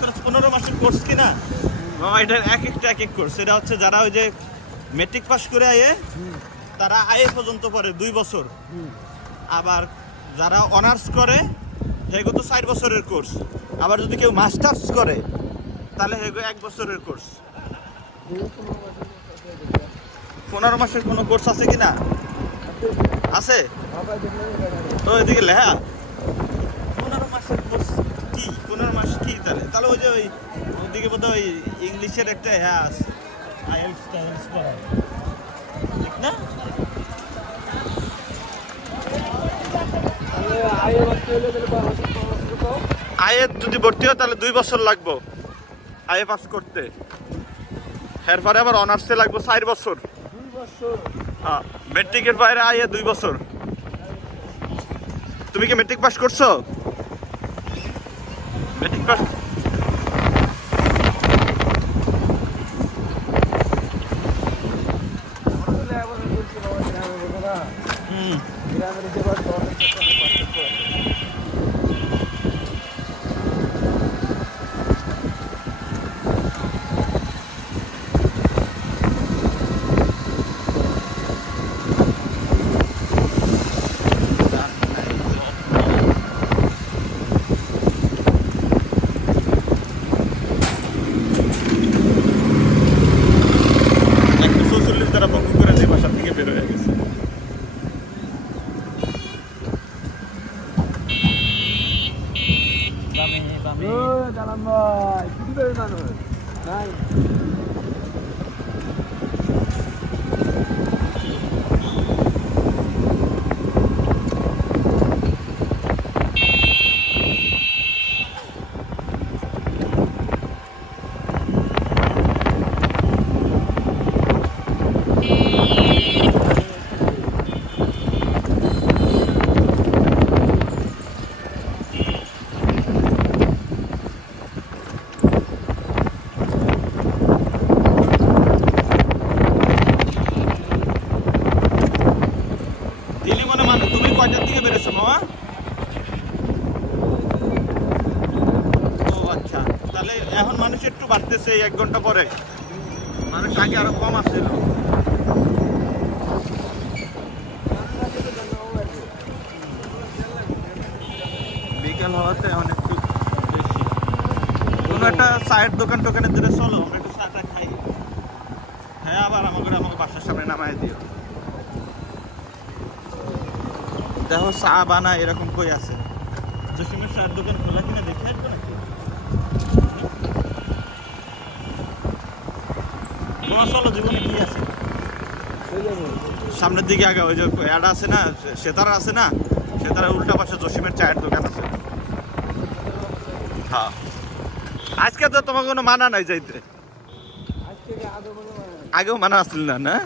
করে 15 মাসের কোর্স কিনা মামা, এটা এক একটা এক এক কোর্স। এটা হচ্ছে যারা ওই যে মেট্রিক পাস করে আয়ে তারা আয়ে পর্যন্ত পড়ে 2 বছর। আবার যারা অনার্স করে হেগো তো 4 বছরের কোর্স। আবার যদি কেউ মাস্টার্স করে তাহলে হেগো 1 বছরের কোর্স। 15 মাসের কোনো কোর্স আছে কিনা? আছে তো এদিকে লেহা 15 মাসের কোর্স কি? 15 মাস কি? তাহলে তাহলে ওই যে ওইদিকে বোধ হয় ইংলিশের একটা হ্যাঁ আছে, আইএলটিএস টাইলস করা, ঠিক না? আইএ যদি ভর্তি হয় তাহলে 2 বছর লাগবে আইএ পাস করতে। এরপরে আবার অনার্সে লাগবে 4 বছর। হ্যাঁ, মেট্রিকের বাইরে আইএ 2 বছর। তুমি কি মেট্রিক পাস করছো? Matric pass Dalam boy, itu mana? Naik. কয়টার দিকে বেরোছো মামা? ও আচ্ছা, তাহলে এখন মানুষ একটু বাড়তেছে 1 ঘন্টা পরে। মানুষ আগে আরো কম আসছিল। বিকেল হওয়াতে এখন একটু বেশি। কোনো একটা চায়ের দোকান টোকানের দিকে চলো, আমরা একটু চাটা খাই। হ্যাঁ, আবার আমাকে বাসার সামনে নামাই দিও। দেখো চা বানা এরকম কই আছে? জসিমের চায়ের দোকান খোলা কিনা দেখে আসবো নাকি? তোমার চলো, জীবনে কি আছে সামনের দিকে আগে? ওই যে অ্যাডা আছে না, সেতারা আছে না, সেতারা উল্টা পাশে জসিমের চায়ের দোকান আছে। হ্যাঁ, আজকে তো তোমার কোনো মানা নাই যাইতে। আগেও মানা আসছিল না না?